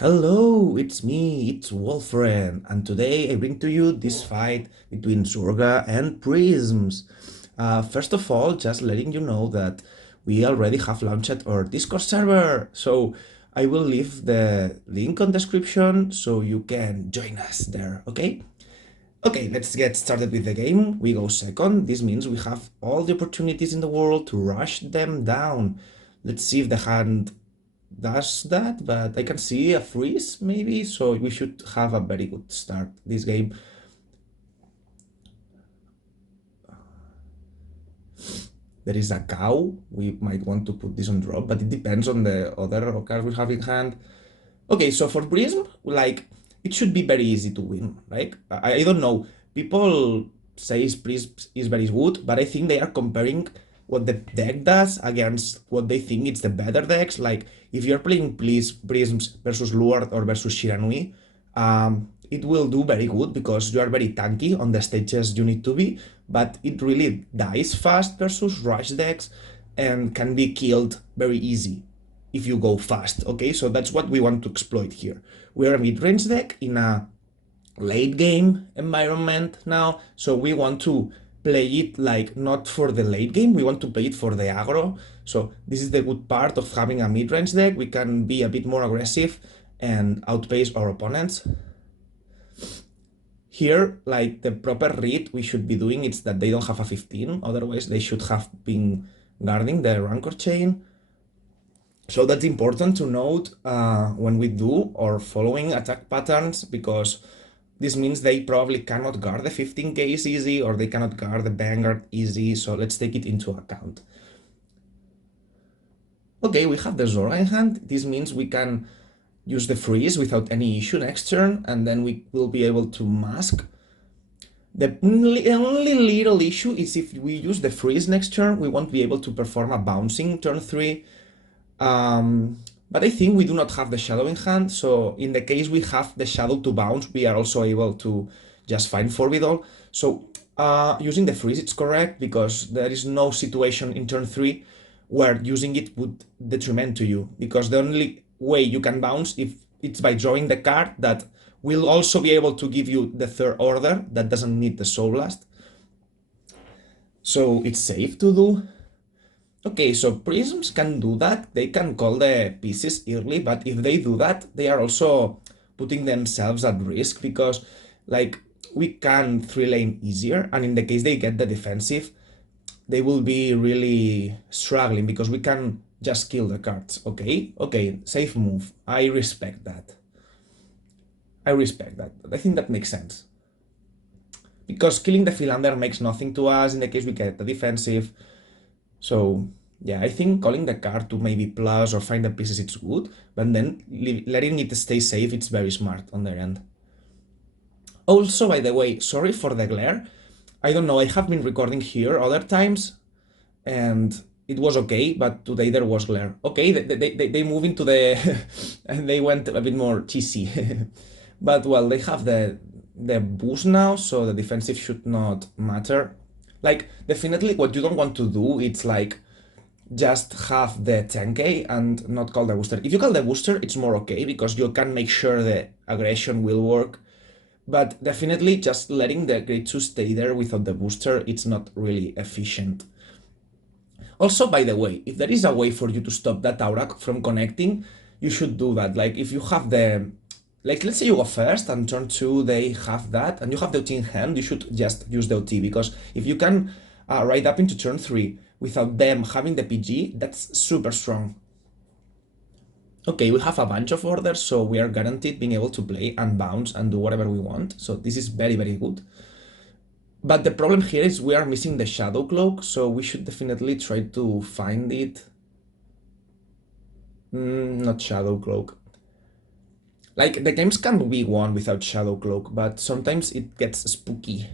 Hello, it's me, it's Wolfren, and today I bring to you this fight between Zorga and Prisms. First of all, just letting you know that we already have launched our Discord server, so I will leave the link on description so you can join us there, okay? Okay, let's get started with the game. We go second. This means we have all the opportunities in the world to rush them down. Let's see if the hand does that, but I can see a freeze maybe, so we should have a very good start this game. There is a cow. We might want to put this on drop, but it depends on the other cards we have in hand. Okay, so for Prism, like, it should be very easy to win. Like, I don't know. People say Prism is very good, but I think they are comparing what the deck does against what they think it's the better decks. Like, if you're playing Prisms versus Luard or versus Shiranui, it will do very good because you are very tanky on the stages you need to be, but it really dies fast versus rush decks and can be killed very easy if you go fast, okay? So that's what we want to exploit here. We're a mid-range deck in a late game environment now, so we want to play it like not for the late game, we want to play it for the aggro. So this is the good part of having a mid-range deck. We can be a bit more aggressive and outpace our opponents. Here, like, the proper read we should be doing is that they don't have a 15, otherwise they should have been guarding the rancor chain. So that's important to note when we do our following attack patterns, because this means they probably cannot guard the 15k easy, or they cannot guard the Vanguard easy, so let's take it into account. Okay, we have the Zorga in hand. This means we can use the freeze without any issue next turn, and then we will be able to mask. The only little issue is if we use the freeze next turn, we won't be able to perform a bouncing turn 3. But I think we do not have the shadow in hand, so in the case we have the shadow to bounce, we are also able to just find Forbidal. So using the freeze, it's correct, because there is no situation in turn 3 where using it would detriment to you, because the only way you can bounce if it's by drawing the card that will also be able to give you the third order that doesn't need the Soul Blast. So it's safe to do. Okay, so Prisms can do that. They can call the pieces early, but if they do that, they are also putting themselves at risk, because, like, we can 3-lane easier, and in the case they get the defensive, they will be really struggling because we can just kill the cards. Okay, safe move. I respect that. I respect that. I think that makes sense. Because killing the Philander makes nothing to us in the case we get the defensive. So yeah, I think calling the card to maybe plus or find the pieces, it's good, but then letting it stay safe, it's very smart on their end. Also, by the way, sorry for the glare. I don't know, I have been recording here other times, and it was okay, but today there was glare. Okay, they move into the... and they went a bit more cheesy. But, well, they have the boost now, so the defensive should not matter. Like, definitely what you don't want to do, it's like just have the 10k and not call the booster. If you call the booster, it's more okay, because you can make sure the aggression will work. But definitely just letting the grade 2 stay there without the booster, it's not really efficient. Also, by the way, if there is a way for you to stop that aura from connecting, you should do that. Like, if you have the... Like, let's say you go first, and turn 2 they have that, and you have the OT in hand, you should just use the OT, because if you can ride up into turn 3 without them having the PG, that's super strong. Okay, we have a bunch of orders, so we are guaranteed being able to play and bounce and do whatever we want, so this is very, very good. But the problem here is we are missing the Shadow Cloak, so we should definitely try to find it. Not Shadow Cloak. Like, the games can be won without Shadow Cloak, but sometimes it gets spooky,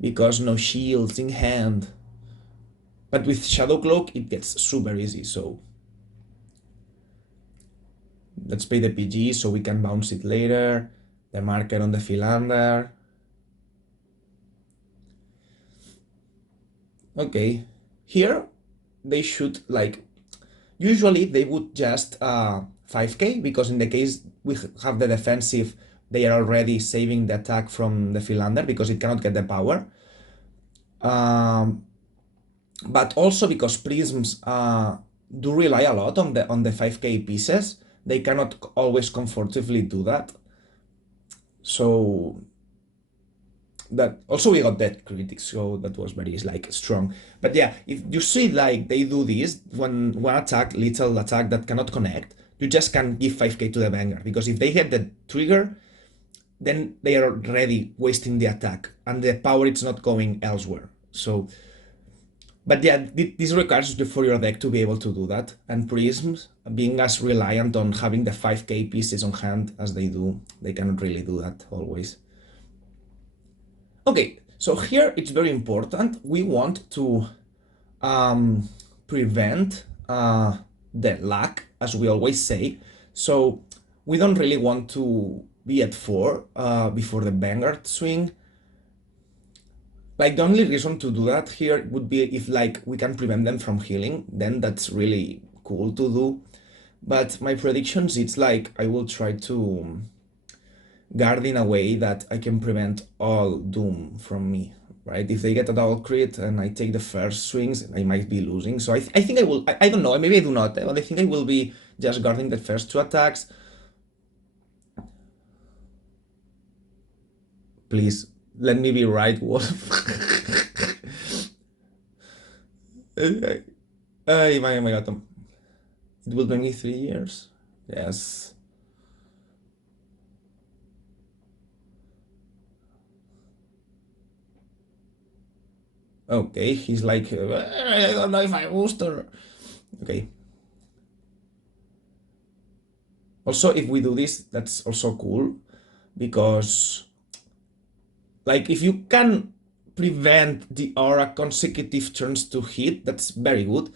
because no shields in hand. But with Shadow Cloak, it gets super easy, so... Let's pay the PG so we can bounce it later. The marker on the Philander. Okay. Here, they should, like... Usually they would just 5k, because in the case we have the defensive, they are already saving the attack from the Philander because it cannot get the power. But also because prisms do rely a lot on the 5k pieces, they cannot always comfortably do that. So that also we got that critics, so that was very like strong. But yeah, if you see like they do this one attack, little attack that cannot connect, you just can give 5k to the banger, because if they hit the trigger, then they are already wasting the attack and the power is not going elsewhere. So, but yeah, this requires for your deck to be able to do that, and prisms being as reliant on having the 5k pieces on hand as they do, they cannot really do that always. Okay, so here it's very important. We want to prevent the luck, as we always say. So we don't really want to be at 4 before the Vanguard swing. Like the only reason to do that here would be if like we can prevent them from healing, then that's really cool to do. But my predictions, it's like I will try to guard in a way that I can prevent all doom from me, right? If they get a double crit and I take the first swings, I might be losing. So I think I will, I don't know, maybe I do not, but I think I will be just guarding the first 2 attacks. Please, let me be right, Wolf. Oh my god. It will take me 3 years. Yes. Okay, he's like, I don't know if I booster. Okay. Also, if we do this, that's also cool, because like if you can prevent the aura consecutive turns to hit, that's very good.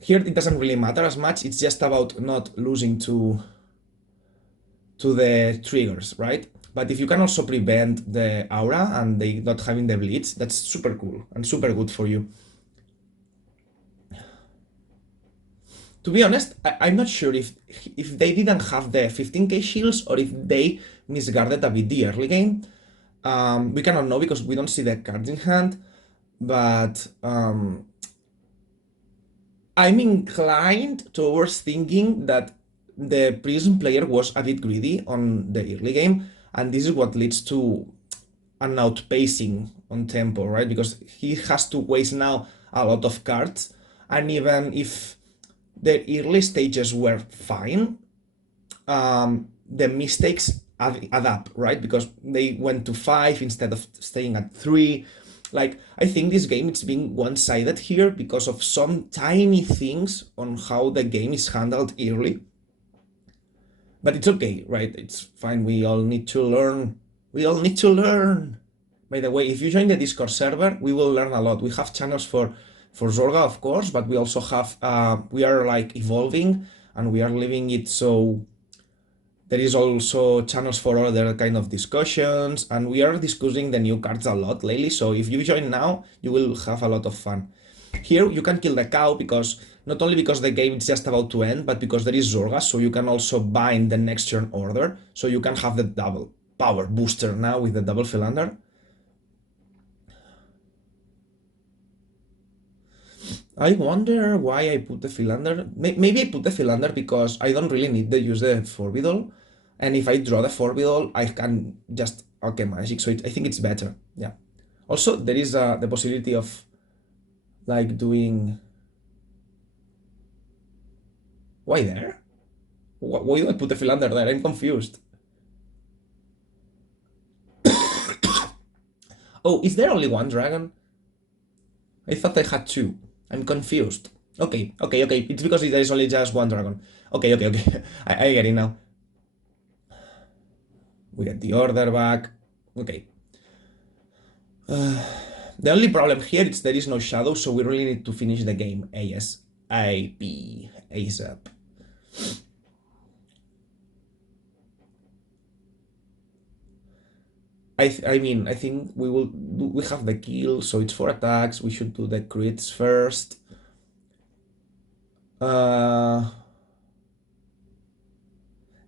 Here it doesn't really matter as much, it's just about not losing to the triggers, right? But if you can also prevent the aura and they not having the blitz, that's super cool and super good for you. To be honest, I'm not sure if they didn't have the 15k shields or if they misguarded a bit the early game. We cannot know because we don't see the cards in hand, but I'm inclined towards thinking that the Prism player was a bit greedy on the early game, and this is what leads to an outpacing on tempo, right? Because he has to waste now a lot of cards, and even if the early stages were fine, the mistakes add up, right? Because they went to 5 instead of staying at 3. Like, I think this game is being one-sided here because of some tiny things on how the game is handled early. But it's okay, right? It's fine. We all need to learn. We all need to learn. By the way, if you join the Discord server, we will learn a lot. We have channels for Zorga, of course, but we also have, we are like evolving and we are living it, so there is also channels for other kind of discussions, and we are discussing the new cards a lot lately, so if you join now, you will have a lot of fun. Here you can kill the cow, because not only because the game is just about to end, but because there is Zorga, so you can also bind the next turn order, so you can have the double power booster now with the double Philander. I wonder why I put the Philander. Maybe I put the Philander because I don't really need to use the Forbidal. And if I draw the Forbidal, I can just okay magic. So I think it's better. Yeah. Also, there is the possibility of like doing. Why there? Why do I put the Philander there? I'm confused. Oh, is there only one dragon? I thought I had 2. I'm confused. Okay. It's because there is only just one dragon. Okay. I get it now. We get the order back. Okay. The only problem here is there is no shadow, so we really need to finish the game ASAP. ASAP. I mean, I think we have the kill, so it's 4 attacks. We should do the crits first. Uh,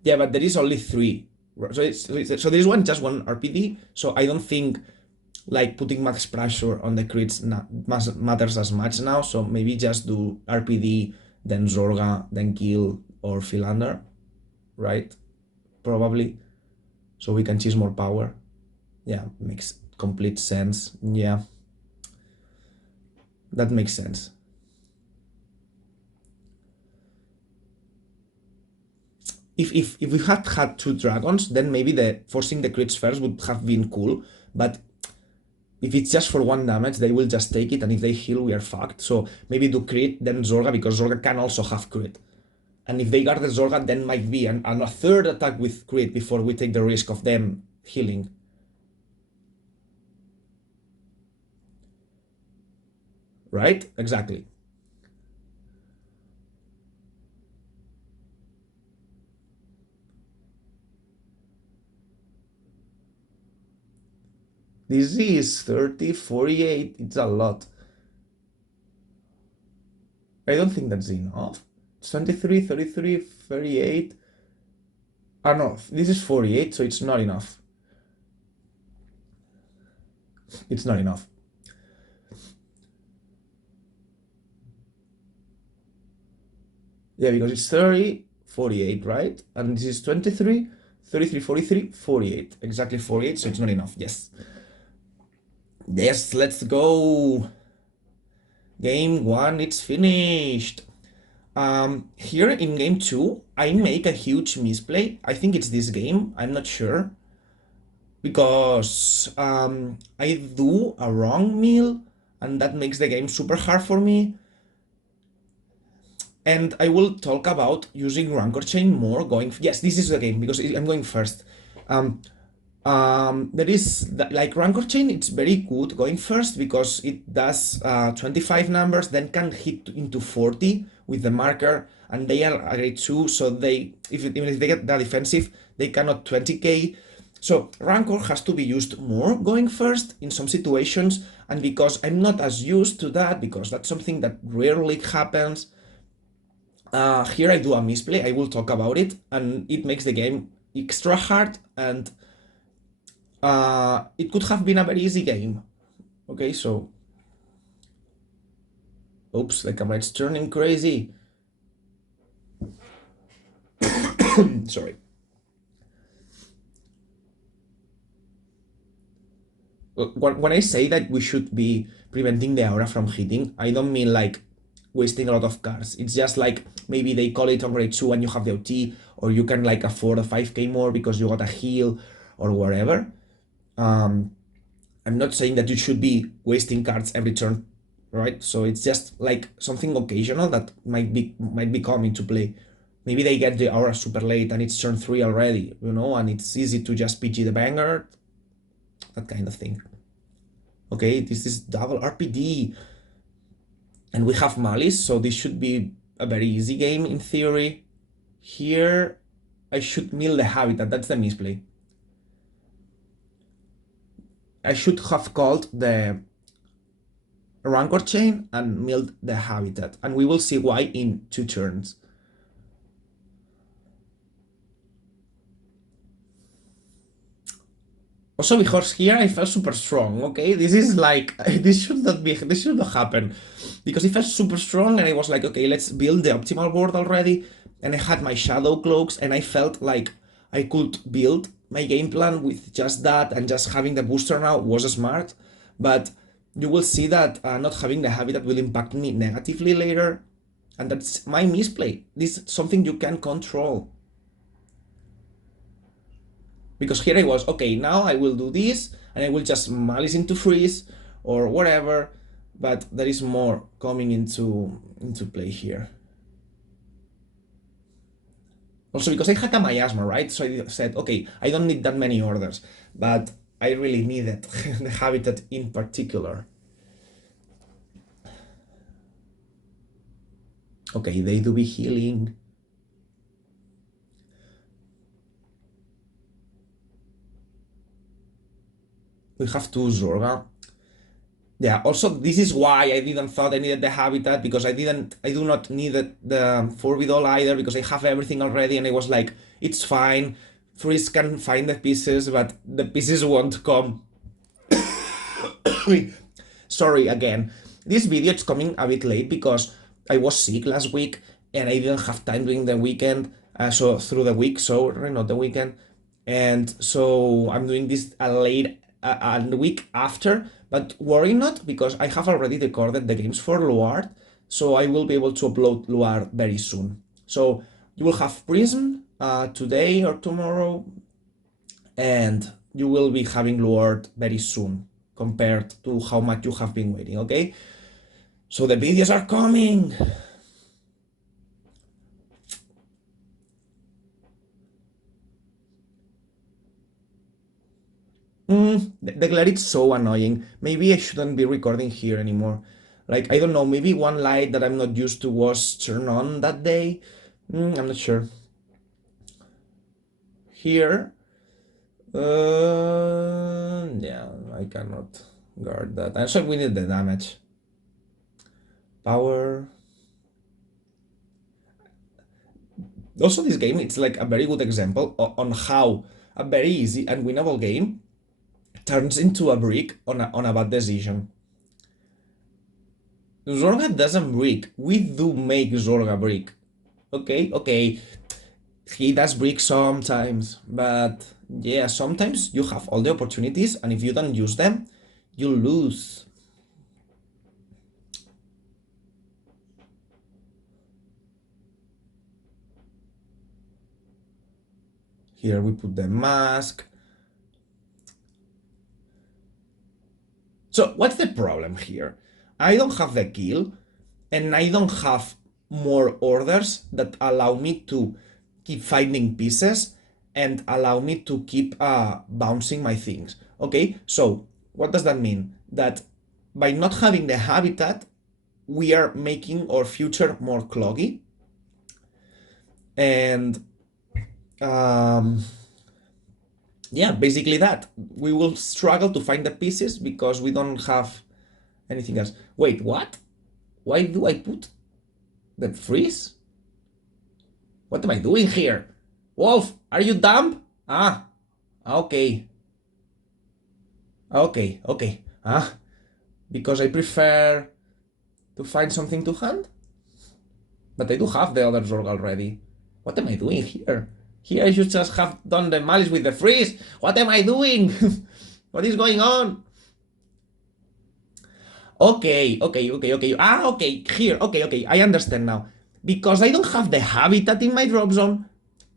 yeah, but there is only three. So there is just one RPD. So I don't think like putting max pressure on the crits matters as much now. So maybe just do RPD, then Zorga, then kill or Philander, right? Probably. So we can choose more power. Yeah, makes complete sense. Yeah, that makes sense. If we had two dragons, then maybe the forcing the crits first would have been cool. But if it's just for one damage, they will just take it, and if they heal, we are fucked. So maybe do crit, then Zorga, because Zorga can also have crit. And if they guard the Zorga, then might be a third attack with crit before we take the risk of them healing. Right? Exactly. This is 30, 48. It's a lot. I don't think that's enough. 23, 33, 38. Ah, no, this is 48, so it's not enough. It's not enough. Yeah, because it's 30, 48, right? And this is 23, 33, 43, 48. Exactly 48, so it's not enough. Yes. Yes, let's go. Game 1, it's finished. Here in game 2, I make a huge misplay. I think it's this game, I'm not sure. Because I do a wrong meal, and that makes the game super hard for me. And I will talk about using Rancor Chain more going... Yes, this is the game, because I'm going first. There is, like, Rancor Chain, it's very good going first, because it does 25 numbers, then can hit into 40 with the marker, and they are a grade 2, so they, even if they get that defensive, they cannot 20k. So Rancor has to be used more going first in some situations, and because I'm not as used to that, because that's something that rarely happens, here I do a misplay, I will talk about it, and it makes the game extra hard, and it could have been a very easy game. Okay, so... Oops, the camera is turning crazy. Sorry. When I say that we should be preventing the aura from hitting, I don't mean like wasting a lot of cards. It's just like maybe they call it on grade 2 and you have the OT, or you can like afford a 5k more because you got a heal or whatever. I'm not saying that you should be wasting cards every turn, right? So it's just like something occasional that might be coming to play. Maybe they get the aura super late and it's turn 3 already, you know, and it's easy to just PG the banger, that kind of thing. Okay, this is double RPD. And we have Malice, so this should be a very easy game in theory. Here, I should mill the Habitat, that's the misplay. I should have called the Rancor Chain and milled the Habitat, and we will see why in 2 turns. Also, because here I felt super strong, okay? This is like, this should not happen. Because I felt super strong and I was like, okay, let's build the optimal board already. And I had my shadow cloaks and I felt like I could build my game plan with just that, and just having the booster now was smart. But you will see that not having the Habitat will impact me negatively later. And that's my misplay. This is something you can control. Because here I was, okay, now I will do this, and I will just malice into freeze, or whatever, but there is more coming into play here. Also, because I had a miasma, right? So I said, okay, I don't need that many orders, but I really needed the Habitat in particular. Okay, they do be healing. We have two Zorga. Yeah, also this is why I didn't thought I needed the habitat, because I do not need the Forvidol either, because I have everything already, and I was like, it's fine. Freeze can find the pieces, but the pieces won't come. Sorry again. This video is coming a bit late because I was sick last week and I didn't have time during the weekend, so through the week, sorry, not the weekend. And so I'm doing this a week after, but worry not, because I have already recorded the games for Luard, so I will be able to upload Luard very soon. So you will have Prism today or tomorrow, and you will be having Luard very soon compared to how much you have been waiting, okay? So the videos are coming! The glare is so annoying. Maybe I shouldn't be recording here anymore. Like, I don't know, maybe one light that I'm not used to was turned on that day. I'm not sure. Here, yeah, I cannot guard that. I'm sure we need the damage. Power. Also, this game, it's like a very good example on how a very easy and winnable game turns into a brick on a bad decision. Zorga doesn't brick. We do make Zorga brick. Okay. He does brick sometimes, but yeah, sometimes you have all the opportunities, and if you don't use them, you lose. Here we put the mask. So what's the problem here? I don't have the kill, and I don't have more orders that allow me to keep finding pieces and allow me to keep bouncing my things. Okay, so what does that mean? That by not having the habitat, we are making our future more cloggy. And yeah, basically that. We will struggle to find the pieces because we don't have anything else. Wait, what? Why do I put the freeze? What am I doing here? Wolf, are you dumb? Okay. Okay. Because I prefer to find something to hand? But I do have the other Zorg already. What am I doing here? Here I should just have done the malice with the freeze. What am I doing? What is going on? Okay. Okay, here. Okay, I understand now. Because I don't have the habitat in my drop zone,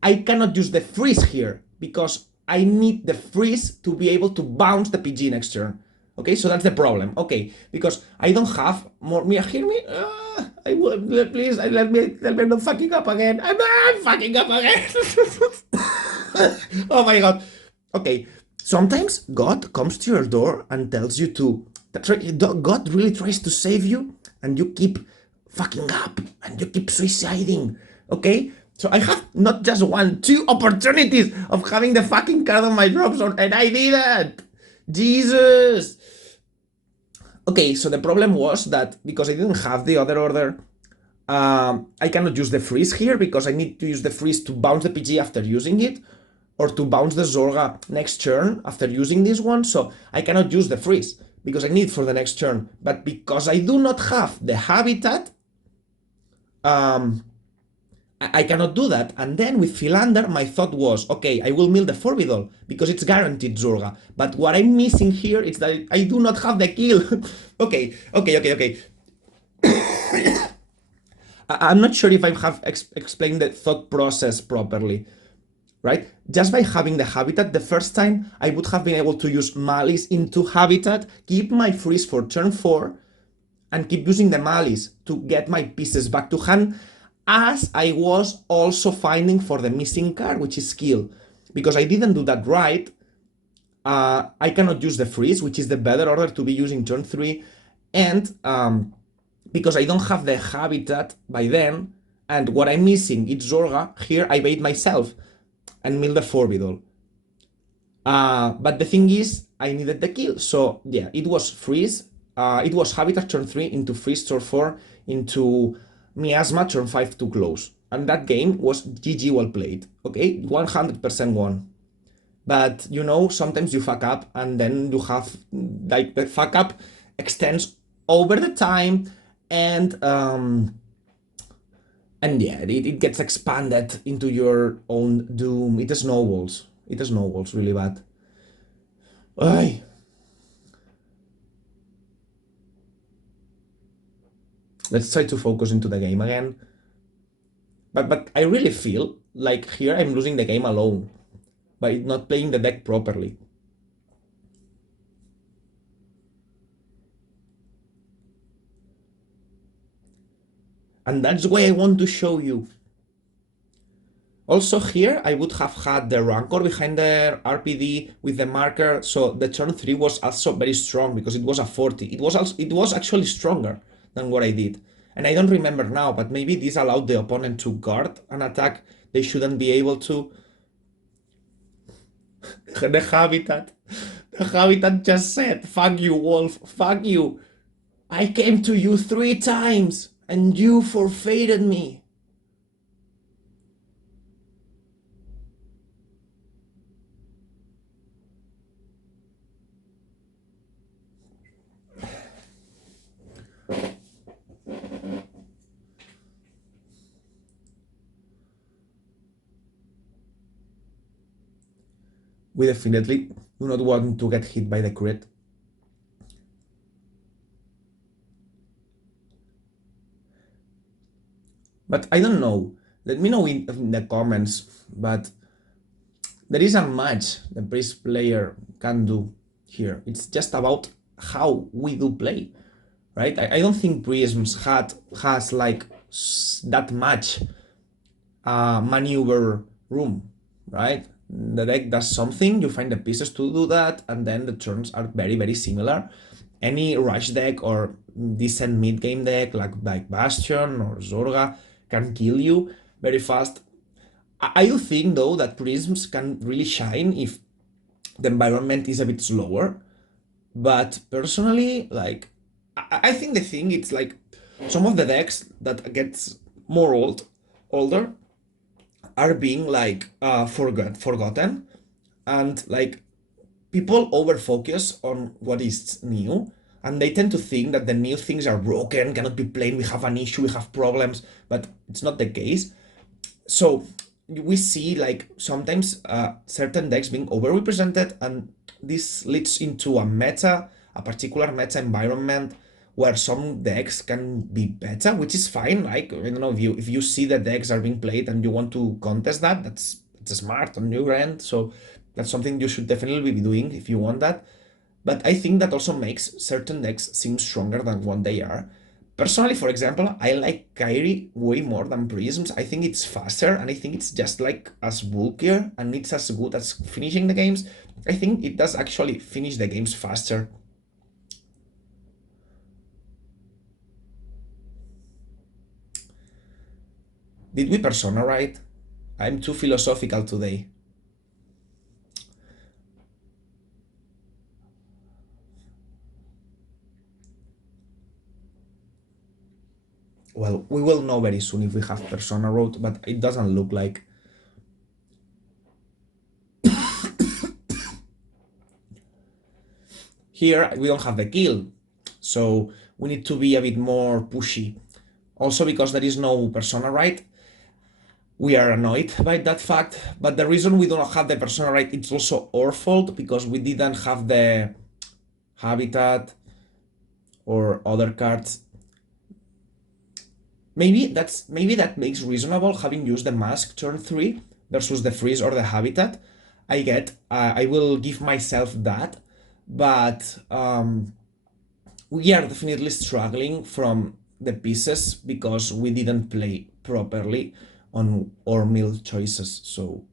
I cannot use the freeze here, because I need the freeze to be able to bounce the PG next turn. Okay, so that's the problem. Okay, because I don't have more. Hear me? Please, let me not fucking up again. I'm fucking up again. Oh my god. Okay, sometimes God comes to your door and tells you to. God really tries to save you, and you keep fucking up, and you keep suiciding. Okay? So I have not just one, two opportunities of having the fucking card on my drop zone, and I didn't! Jesus! Okay, so the problem was that because I didn't have the other order, I cannot use the freeze here because I need to use the freeze to bounce the PG after using it, or to bounce the Zorga next turn after using this one, so I cannot use the freeze because I need it for the next turn. But because I do not have the habitat, I cannot do that. And then with Philander, my thought was, okay, I will mill the Forvidol because it's guaranteed Zorga. But what I'm missing here is that I do not have the kill. Okay. I'm not sure if I have explained the thought process properly, right? Just by having the habitat the first time, I would have been able to use Malice into habitat, keep my freeze for turn 4, and keep using the Malice to get my pieces back to hand, as I was also finding for the missing card, which is skill. Because I didn't do that right, I cannot use the freeze, which is the better order to be using turn 3, and because I don't have the habitat by then, and what I'm missing is Zorga, here I bait myself and mill the Forvidol. But the thing is, I needed the kill, so yeah, it was freeze, it was Habitat turn 3 into Freeze turn 4 into Miasma turn 5 to close. And that game was GG well played, okay? 100% won. But you know, sometimes you fuck up and then you have, like, the fuck up extends over the time and yeah, it gets expanded into your own doom. It snowballs. It snowballs really bad. Ay. Let's try to focus into the game again. But I really feel like here I'm losing the game alone by not playing the deck properly. And that's why I want to show you. Also here, I would have had the Rancor behind the RPD with the marker, so the turn 3 was also very strong because it was a 40. It was actually stronger than what I did. And I don't remember now, but maybe this allowed the opponent to guard an attack they shouldn't be able to. The Habitat. The Habitat just said, fuck you, Wolf, fuck you. I came to you 3 times, and you forfeited me. We definitely do not want to get hit by the crit. But I don't know. Let me know in the comments. But there isn't much the Priest player can do here. It's just about how we do play, right? I don't think Prisms has like that much maneuver room, right? The deck does something, you find the pieces to do that, and then the turns are very, very similar. Any rush deck or decent mid-game deck like Bastion or Zorga can kill you very fast. I do think, though, that Prisms can really shine if the environment is a bit slower. But personally, like, I think the thing it's like some of the decks that gets more older are being like forgotten, and like people over focus on what is new, and they tend to think that the new things are broken, cannot be played, we have an issue, we have problems, but it's not the case. So we see like sometimes certain decks being overrepresented, and this leads into a particular meta environment where some decks can be better, which is fine. Like, I don't know, if you see the decks are being played and you want to contest that, that's smart on your end. So that's something you should definitely be doing if you want that. But I think that also makes certain decks seem stronger than what they are. Personally, for example, I like Kairi way more than Prisms. I think it's faster, and I think it's just like as bulkier, and it's as good as finishing the games. I think it does actually finish the games faster. Did we persona right? I'm too philosophical today. Well, we will know very soon if we have persona road, but it doesn't look like. Here we don't have the kill, so we need to be a bit more pushy. Also, because there is no persona right, we are annoyed by that fact. But the reason we don't have the persona right, it's also our fault, because we didn't have the habitat or other cards. Maybe that makes reasonable having used the mask turn 3 versus the freeze or the habitat. I will give myself that, but we are definitely struggling from the pieces because we didn't play properly on our mill choices. So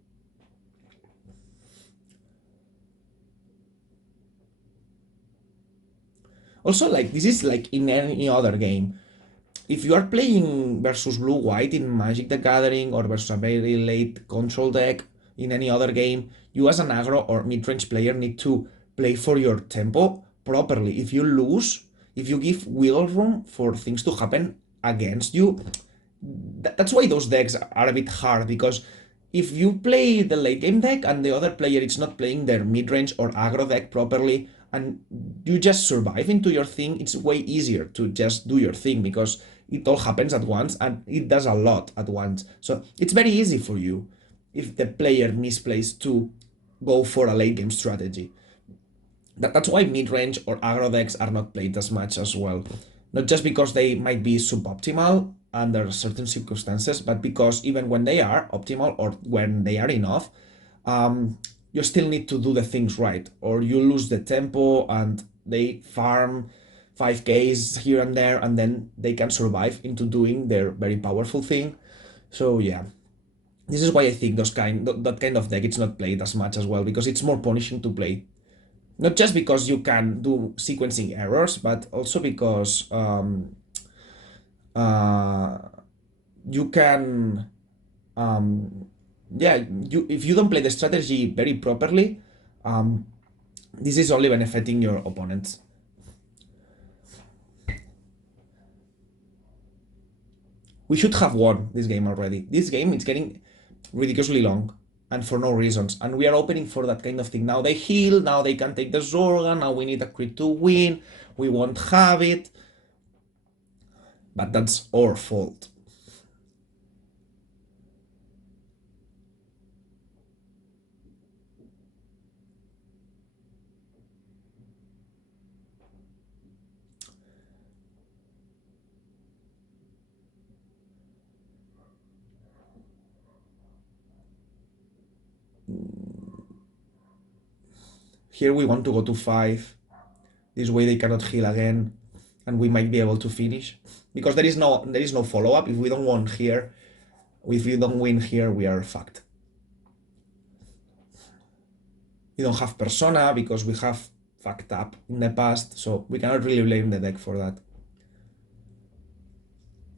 also, like, this is like in any other game. If you are playing versus blue-white in Magic the Gathering or versus a very late control deck in any other game, you as an aggro or mid-range player need to play for your tempo properly. If you lose, if you give wiggle room for things to happen against you, that's why those decks are a bit hard, because if you play the late game deck and the other player is not playing their mid-range or aggro deck properly, and you just survive into your thing, it's way easier to just do your thing, because it all happens at once and it does a lot at once. So it's very easy for you, if the player misplays, to go for a late game strategy. That's why mid-range or aggro decks are not played as much as well. Not just because they might be suboptimal under certain circumstances, but because even when they are optimal or when they are enough, you still need to do the things right, or you lose the tempo and they farm 5Ks here and there, and then they can survive into doing their very powerful thing. So yeah, this is why I think that kind of deck it's not played as much as well, because it's more punishing to play. Not just because you can do sequencing errors, but also because you can, yeah, if you don't play the strategy very properly, this is only benefiting your opponents. We should have won this game already. This game is getting ridiculously long, and for no reasons. And we are opening for that kind of thing. Now they heal, now they can take the Zorga, now we need a crit to win, we won't have it. But that's our fault. Here we want to go to 5. This way they cannot heal again, and we might be able to finish. Because there is no follow-up. If we don't win here, we are fucked. We don't have Persona because we have fucked up in the past, so we cannot really blame the deck for that.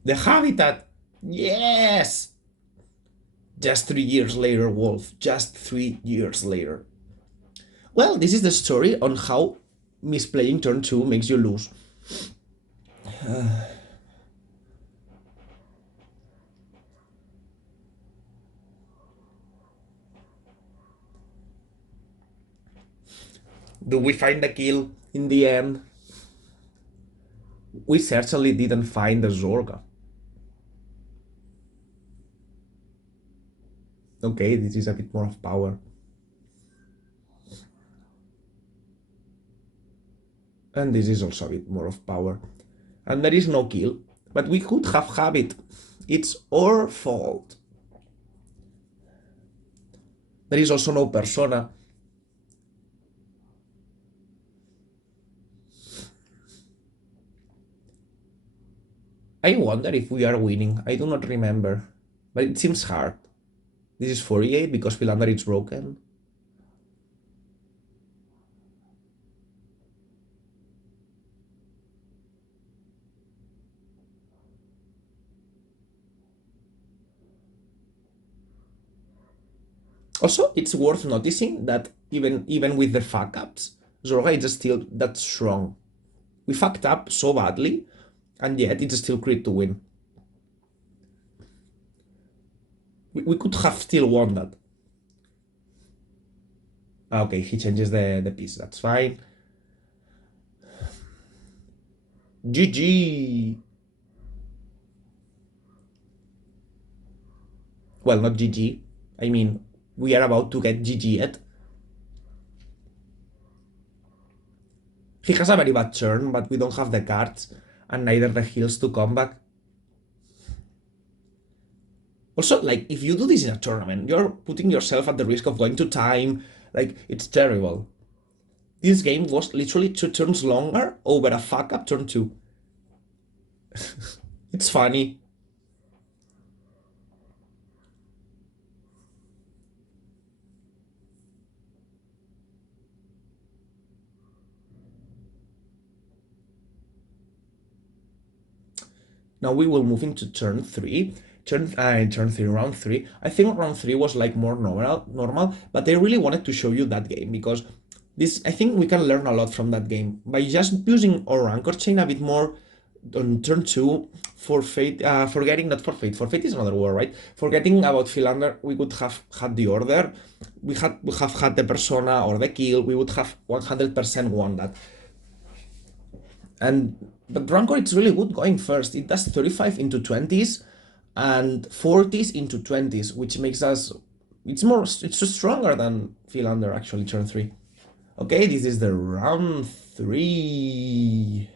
The Habitat! Yes! Just 3 years later, Wolf. Just 3 years later. Well, this is the story on how misplaying turn 2 makes you lose. Do we find the kill in the end? We certainly didn't find the Zorga. Okay, this is a bit more of power. And this is also a bit more of power. And there is no kill. But we could have it. It's our fault. There is also no Persona. I wonder if we are winning. I do not remember. But it seems hard. This is 48 because Philander is broken. Also, it's worth noticing that even with the fuck-ups, Zorga is still that strong. We fucked up so badly, and yet it's still crit to win. We could have still won that. Okay, he changes the piece, that's fine. GG! Well, not GG. I mean, we are about to get GG yet. He has a very bad turn, but we don't have the cards, and neither the heals to come back. Also, like, if you do this in a tournament, you're putting yourself at the risk of going to time. Like, it's terrible. This game was literally 2 turns longer over a fuck-up turn 2. It's funny. Now we will move into turn 3. Turn 3, round 3. I think round 3 was like more normal, but I really wanted to show you that game because This, I think we can learn a lot from that game by just using our Rancor chain a bit more on turn 2 for Fate, forgetting not for Fate is another war, right? Forgetting about Philander, we would have had the order, we have had the persona or the kill, we would have 100% won that. But Rancor, it's really good going first. It does 35 into 20s and 40s into 20s, which makes us, it's stronger than Philander actually turn 3. Okay, this is the round 3.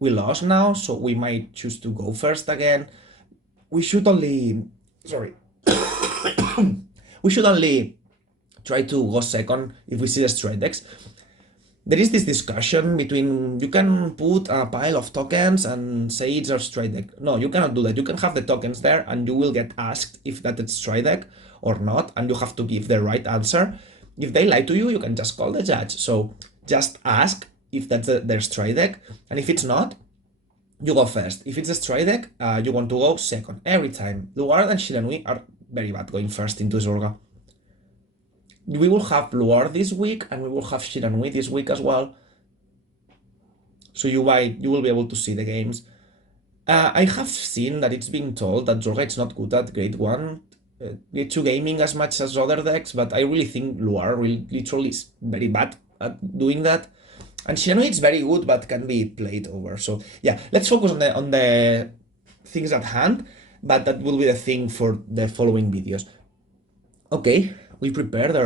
We lost now, so we might choose to go first again. We should only, sorry, we should only try to go second if we see the straight decks. There is this discussion between, you can put a pile of tokens and say it's a straight deck. No, you cannot do that. You can have the tokens there and you will get asked if that is straight deck or not, and you have to give the right answer. If they lie to you, you can just call the judge. So just ask if that's their straight deck, and if it's not, you go first. If it's a straight deck, you want to go second every time. Luard and Shiranui are very bad going first into Zorga. We will have Luard this week, and we will have Shiranui this week as well. So you will be able to see the games. I have seen that it's being told that Zorga is not good at grade 1, grade 2 gaming as much as other decks, but I really think Luard literally is very bad at doing that. And Shiranui is very good, but can be played over. So yeah, let's focus on the things at hand, but that will be the thing for the following videos. Okay, we prepared the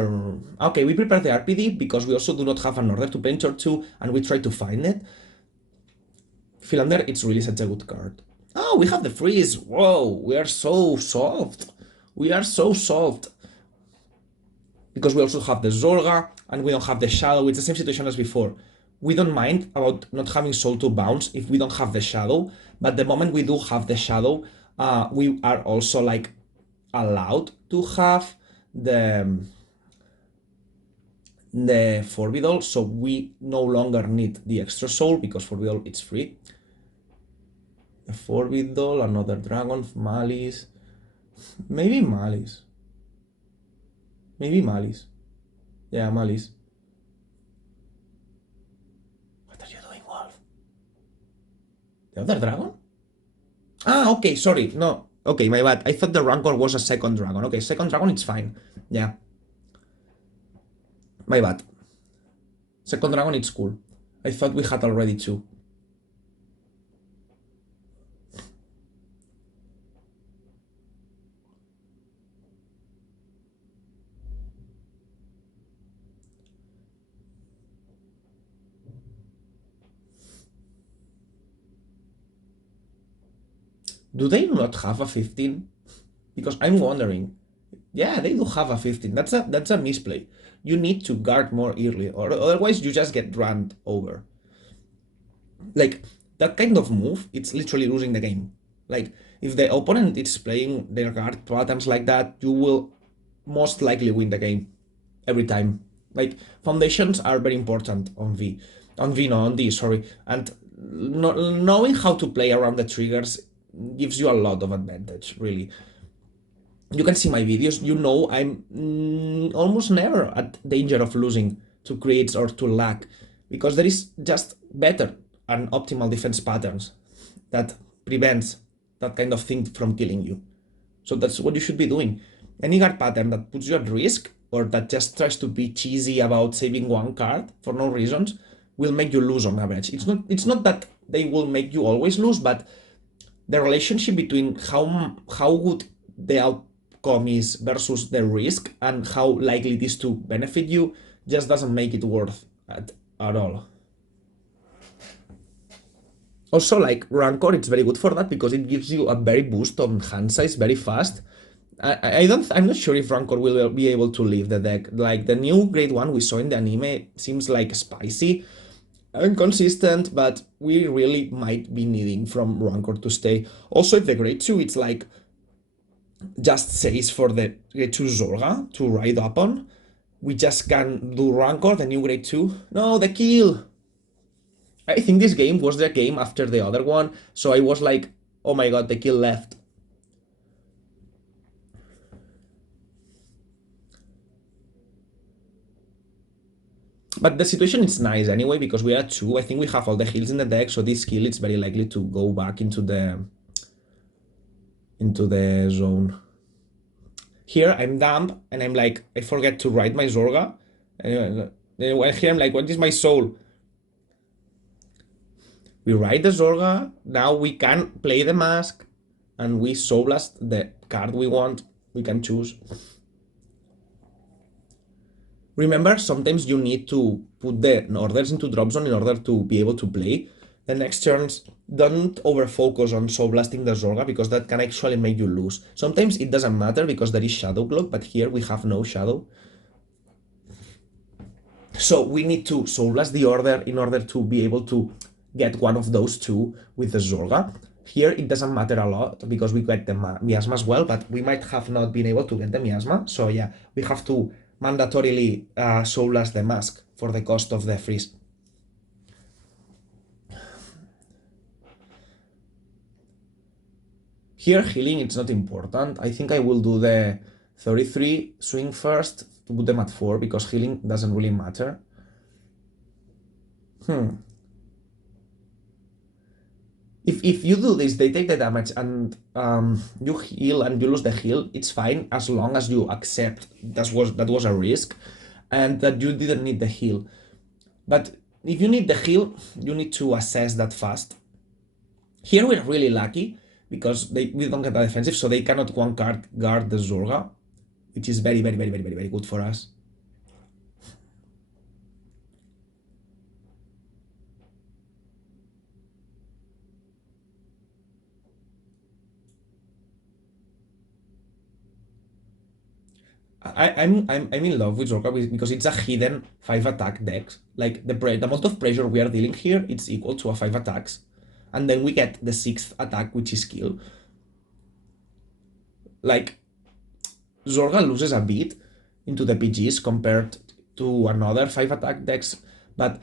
RPD because we also do not have an order to play in turn 2, and we try to find it. Philander, it's really such a good card. Oh, we have the freeze. Whoa, we are so solved. We are so solved. Because we also have the Zorga, and we don't have the Shadow. It's the same situation as before. We don't mind about not having Soul to bounce if we don't have the Shadow, but the moment we do have the Shadow, we are also like allowed to have the Forbidal, so we no longer need the extra soul because Forbidal it's free. A Forbidal, another dragon, Malice, maybe Malice. Yeah, Malice. What are you doing, Wolf? The other dragon? Ah, okay, sorry, no. Okay, my bad. I thought the Rancor was a second dragon. Okay, second dragon, it's fine. Yeah. My bad. Second dragon, it's cool. I thought we had already 2. Do they not have a 15? Because I'm wondering. Yeah, they do have a 15. That's a misplay. You need to guard more early, or otherwise you just get run over. Like, that kind of move, it's literally losing the game. Like, if the opponent is playing their guard patterns like that, you will most likely win the game. Every time. Like, foundations are very important on V. On D, sorry. And knowing how to play around the triggers gives you a lot of advantage, really. You can see my videos, you know I'm almost never at danger of losing to creates or to lag, because there is just better and optimal defense patterns that prevents that kind of thing from killing you. So that's what you should be doing. Any guard pattern that puts you at risk or that just tries to be cheesy about saving one card for no reasons will make you lose on average. It's not that they will make you always lose, but the relationship between how good the outcome is versus the risk and how likely it is to benefit you just doesn't make it worth it at all. Also, like, Rancor, it's very good for that because it gives you a very boost on hand size very fast. I'm not sure if Rancor will be able to leave the deck. Like, the new grade 1 we saw in the anime seems like spicy and consistent, but we really might be needing from Rancor to stay. Also, if the grade 2, it's like just says for the grade 2 Zorga to ride up on, we just can do Rancor, the new grade 2. No, the kill! I think this game was the game after the other one, so I was like, oh my god, the kill left. But the situation is nice anyway, because we are 2. I think we have all the heals in the deck, so this heal is very likely to go back into the zone. Here I'm dumb, and I'm like, I forget to write my Zorga. And here I'm like, what is my soul? We write the Zorga, now we can play the mask, and we soul blast the card we want. We can choose. Remember, sometimes you need to put the orders into drop zone in order to be able to play. The next turns, don't over-focus on soul blasting the Zorga, because that can actually make you lose. Sometimes it doesn't matter because there is shadow block, but here we have no shadow. So we need to soul blast the order in order to be able to get one of those 2 with the Zorga. Here it doesn't matter a lot because we get the miasma as well, but we might have not been able to get the miasma. So yeah, we have to mandatorily soul blast the mask for the cost of the freeze. Here healing, it's not important. I think I will do the 33 swing first to put them at 4, because healing doesn't really matter. If you do this, they take the damage, and you heal and you lose the heal, it's fine as long as you accept that was a risk and that you didn't need the heal. But if you need the heal, you need to assess that fast. Here we're really lucky because we don't get a defensive, so they cannot one card guard the Zorga, which is very, very, very, very, very, very good for us. I'm in love with Zorga because it's a hidden 5 attack deck. Like the amount of pressure we are dealing here, it's equal to a 5 attacks. And then we get the 6th attack, which is kill. Like, Zorga loses a bit into the PGs compared to another 5 attack decks, but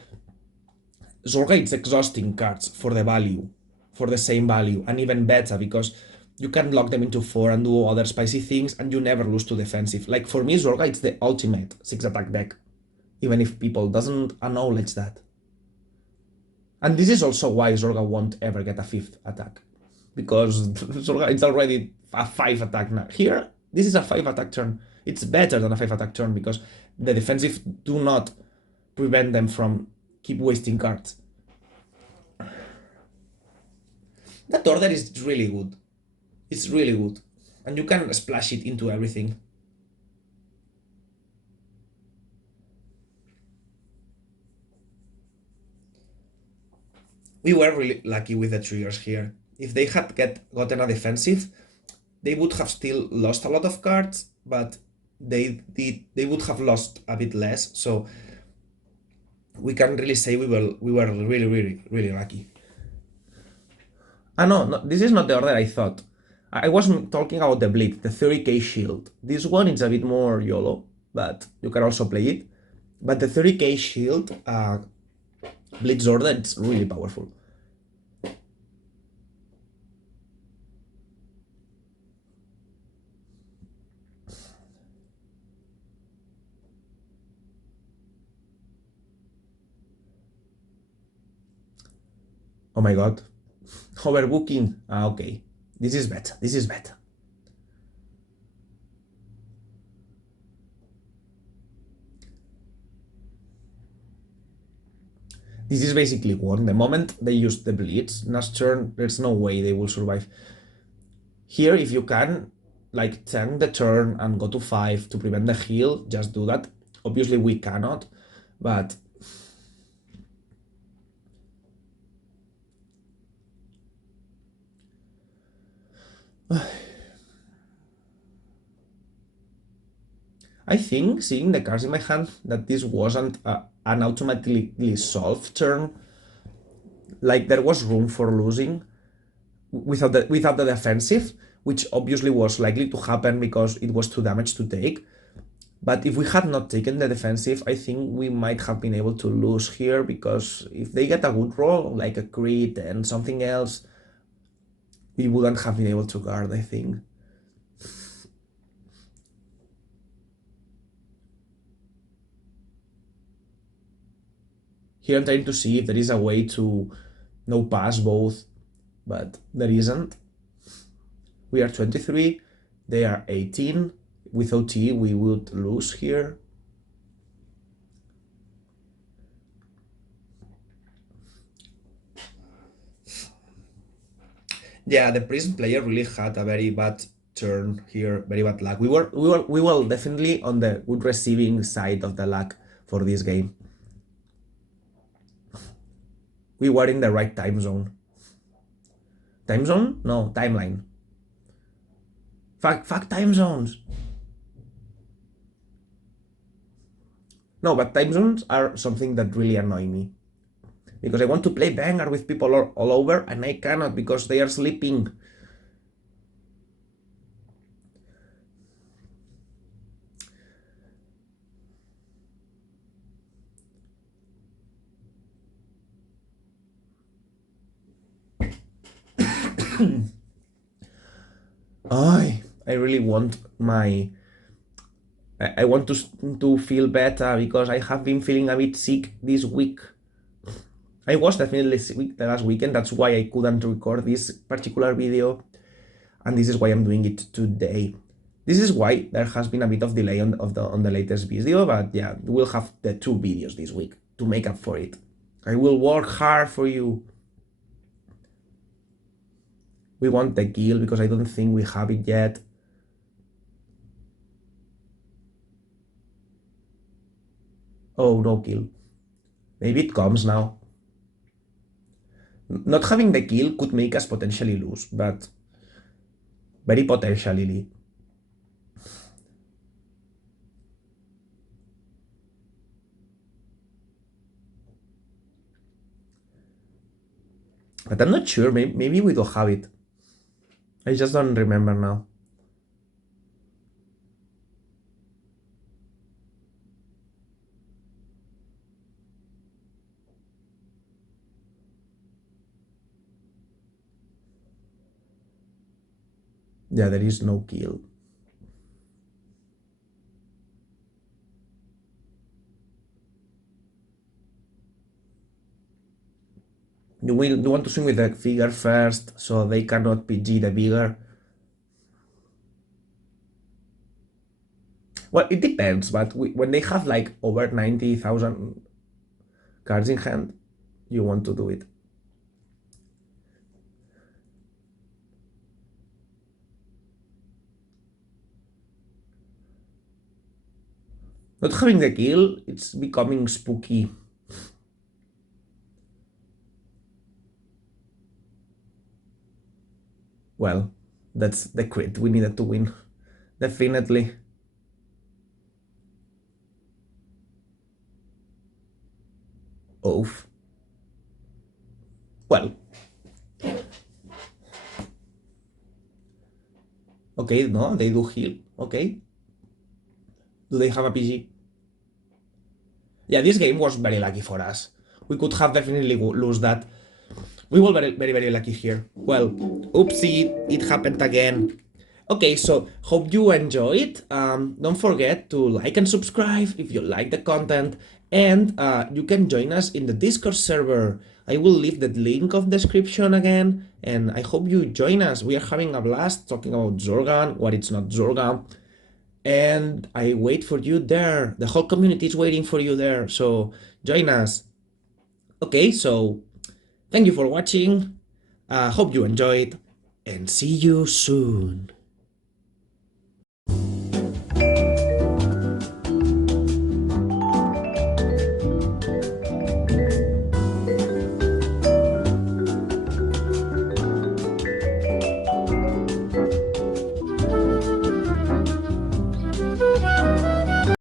Zorga is exhausting cards for the value, for the same value, and even better because you can lock them into 4 and do other spicy things, and you never lose to defensive. Like, for me, Zorga, it's the ultimate 6 attack deck, even if people doesn't acknowledge that. And this is also why Zorga won't ever get a 5th attack, because Zorga, it's already a 5 attack now. Here, this is a 5 attack turn. It's better than a 5 attack turn because the defensive do not prevent them from keep wasting cards. That order is really good. It's really good. And you can splash it into everything. We were really lucky with the triggers here. If they had gotten a defensive, they would have still lost a lot of cards, but they would have lost a bit less. So we can really say we were really, really, really lucky. No, this is not the order I thought. I was talking about the Blitz, the 30k shield. This one is a bit more YOLO, but you can also play it. But the 30k shield Blitz order, it's really powerful. Oh my god. Overbooking. Okay. This is better. This is better. This is basically one. The moment they use the Blitz, next turn, there's no way they will survive. Here, if you can, like, tank the turn and go to 5 to prevent the heal, just do that. Obviously, we cannot, but... I think, seeing the cards in my hand, that this wasn't an automatically solved turn. Like, there was room for losing without the defensive, which obviously was likely to happen because it was too damage to take. But if we had not taken the defensive, I think we might have been able to lose here, because if they get a good roll, like a crit and something else, we wouldn't have been able to guard, I think. Here I'm trying to see if there is a way to no pass both, but there isn't. We are 23, they are 18. With OT, we would lose here. Yeah, the Prism player really had a very bad turn here, very bad luck. We were definitely on the good receiving side of the luck for this game. We were in the right time zone. Time zone? No, timeline. Fuck time zones. No, but time zones are something that really annoy me. Because I want to play Vanguard with people all over, and I cannot because they are sleeping. I really want my... I want to feel better because I have been feeling a bit sick this week. I was definitely sick the last weekend, that's why I couldn't record this particular video, and this is why I'm doing it today. This is why there has been a bit of delay on the latest video, but yeah, we'll have the 2 videos this week to make up for it. I will work hard for you. We want the kill because I don't think we have it yet. Oh, no kill. Maybe it comes now. Not having the kill could make us potentially lose, but very potentially. But I'm not sure, maybe we don't have it. I just don't remember now. Yeah, there is no kill. You want to swing with the figure first, so they cannot PG the bigger. Well, it depends, but when they have like over 90,000 cards in hand, you want to do it. Not having the kill, it's becoming spooky. Well, that's the crit we needed to win. Definitely. Oof. Well. Okay, no, they do heal. Okay. Do they have a PG? Yeah, this game was very lucky for us. We could have definitely lose that. We were very lucky here. Well, oopsie, it happened again. Okay, so hope you enjoyed. Don't forget to like and subscribe if you like the content, and you can join us in the Discord server. I will leave the link of description again, and I hope you join us. We are having a blast talking about Zorga, what it's not Zorga, and I wait for you there. The whole community is waiting for you there, so join us. Okay, so thank you for watching. Hope you enjoyed, and see you soon.